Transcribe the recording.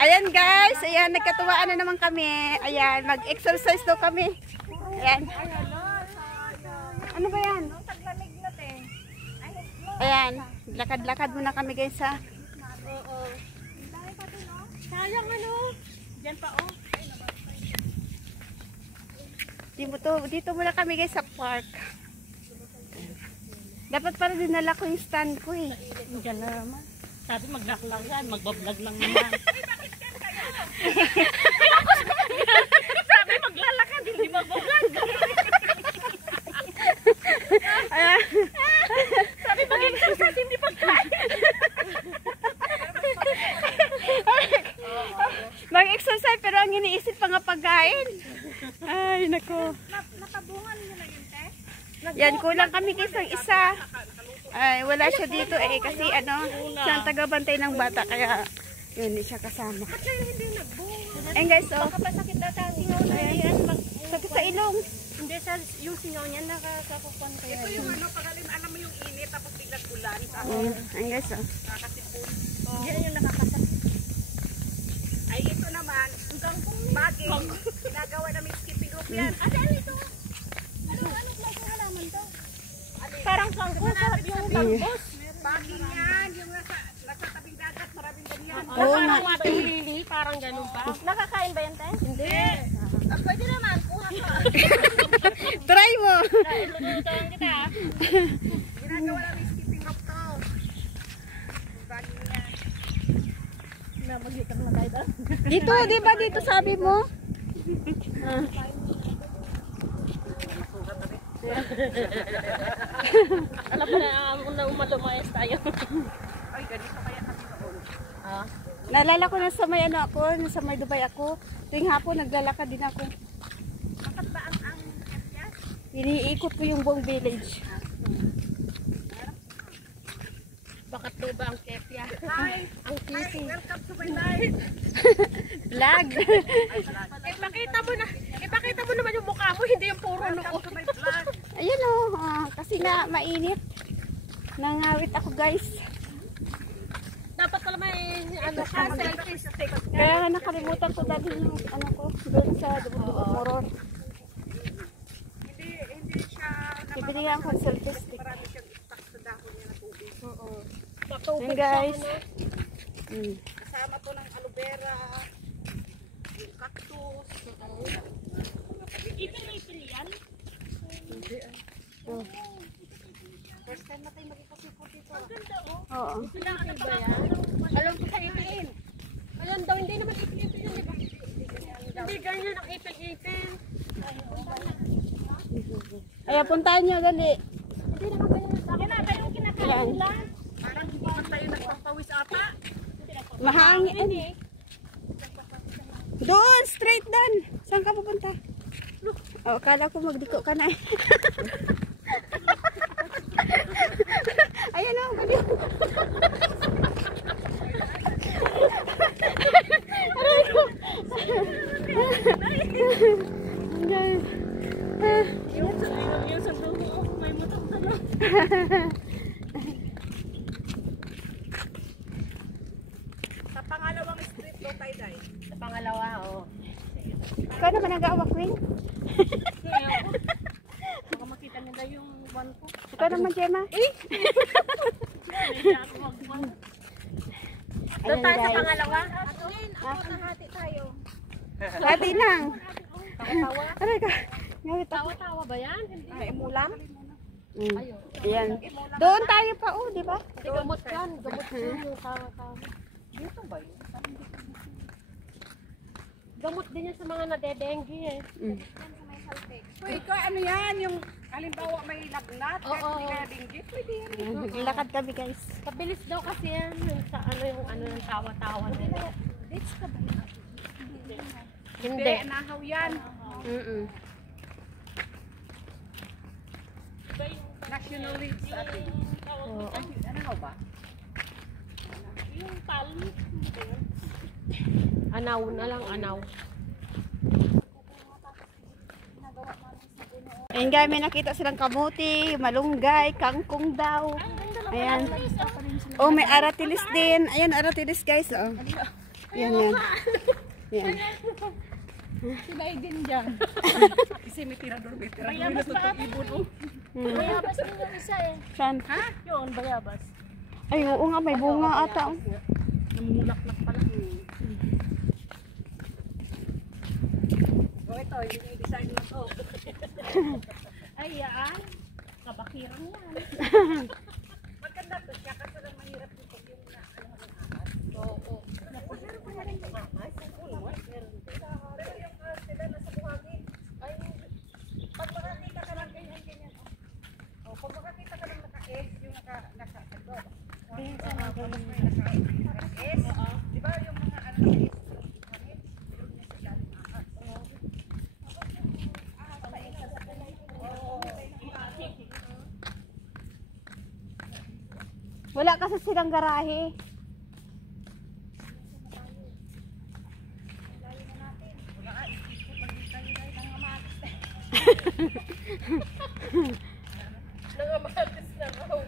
Ayan guys, ayan, nagkatuwaan na naman kami. Ayan, mag-exercise daw kami. Ayan. Ano ba yan? Ayan, lakad-lakad muna kami guys ha. Oo. Sayang ano. Diyan pa oh. Dito muna kami guys sa park. Dapat pala dinala ko yung stand ko eh. Diyan na naman. Sabi mag-vlog yan, magbablog lang naman. Sabi maglalakad, hindi magbablog. Sabi mag-exercise, hindi pagkain. Mag-exercise pero ang iniisip pa nga pagkain. Ay nako. Natabungan nyo na yun, te? Yan, kulang kami guys ng isa. Ay, wala siya dito eh kasi ano, siya ang tagabantay ng bata kaya yun, hindi siya kasama. Ba't kayo hindi nagbungan? Ayun guys, oh. Baka pa sakit na tayo singaw na yan. Sakit sa ilong. Hindi, yung singaw niya nakakakupan kaya. Ito yung ano, pag alam mo yung init tapos biglang ulan. Ayun guys, oh. Nakakasipon. Yan yung nakakasakit. Ay, ito naman, baging, ginagawa namin skipping rope yan. Ano ito? Anong klaseng halaman to? Parang kangkong, sarap yung kangkos. Baging yan, yung nasa tabing dagat, maraming ganyan. Parang water lily, parang ganun pa. Nakakain ba yan, te? Hindi. Pwede naman, kuha ka. Try mo. Lulutuin kita. Ginagawa namin skipping rope to. Baging yan. Namagitan na tayo. Dito, di ba dito sabi mo? Alam mo na umalumayas tayo. Ay, ganito kaya kami noon. Naalala ko na sa may ano ako, sa may Dubai ako. Tuwing hapon naglalakad din ako. Bakit ba ang Kepyas? Iniikot ko yung buong village. Bakit daw ba ang kepya? Hi! Ang titi. Welcome to my life! Vlog. Ipakita mo naman yung mukha mo, hindi yung puro noo. Welcome to my vlog! Ayan oh, kasi nga mainit. Nangawit ako guys. Dapat pala may ano ka, selfie stick. Kaya nga nakalimutan ko dati yung ano ko doon sa Moror. Hindi siya Bibili nga akong selfie stick. marami siyang stock sa dahon niya na tubig. Oo. Ayan guys. Kasama to ng aloe vera, yung cactus. Ipil yan? Oh. First time na tayo mag-ikot-ikot dito. Ang ganda oh. Oo. Pinakita ba yan? Alam ko sa ipilin. Ayan daw, hindi naman ipil-ipil yun, di ba? Hindi ganyan ang ipil-ipil. Ayan, puntahan nyo dali. Hindi naman ganyan sa akin. Kaya yung kinakain nila. Parang hindi man tayo nagpapawis ata. Mahangin. Doon, straight doon. Saan ka pupunta? Oh, akala ko magdiko ka na eh. Ayan o, baliw. Aray ko. Yung sandal mo, may mutak na lang. Sa pangalawang street daw tayo dahil. Sa pangalawa, oh. Ikaw naman nag-aawak, Wing. Baka makita nila yung one ko. Ikaw naman, Gemma. Medyo ako mag-one. Doon Ayan, tayo sa guys. pangalawa. Ako nahati tayo. Hati lang. Tawa-tawa. Aray ka. Ngawit ako. Tawa-tawa ba yan? Hindi. Ay, mulam? Ayan. Doon tayo pa, oh, di ba? Hindi gamot yan. Gamot yan yung tawa-tawa. Dito ba yun? Gamot din yan sa mga nadedenggi eh. So, ikaw ano yan? Yung halimbawa may lagnat, kahit Oo. hindi ka nadinggit, pwede yan. Lakad kami, guys. Kabilis daw kasi yan yung sa ano yung ano ng tawa-tawa nila. Dates ka ba? Hindi. Nahaw yan. National League sa atin. Ano ba? Yung palm. Anaw na lang, anaw. Ayun guys, may nakita silang kamuti, malunggay, kangkong daw. Ayan. Oh, may aratilis din. Ayan, aratilis guys. Oh. Yan, yan. Yan. Sinay din dyan. Kasi may tirador, may tirador. Bayabas pa ate. Bayabas din yung isa eh. Saan? Ha? Yun, bayabas. Ay, oo nga, may bunga ata. Namulaklak pala. O ito, yung i-design mo to. Ay, yan. Kabakiran yan. Maganda to siya kasi lang mahirap dito yung na ano ng ahas. Oo. Meron pa rin yung ahas. Oo, meron din. Pero yung ahas nila nasa buhangin. Ay, pag makakita ka lang ganyan. O, pag makakita ka lang naka-S, yung naka-ito. Pinsan ang ganun. Naka-S. Di ba yung mga ano na S, yung buhangin, meron niya sila ng ahas. Wala kasi silang garahe. Nangamagis na raw.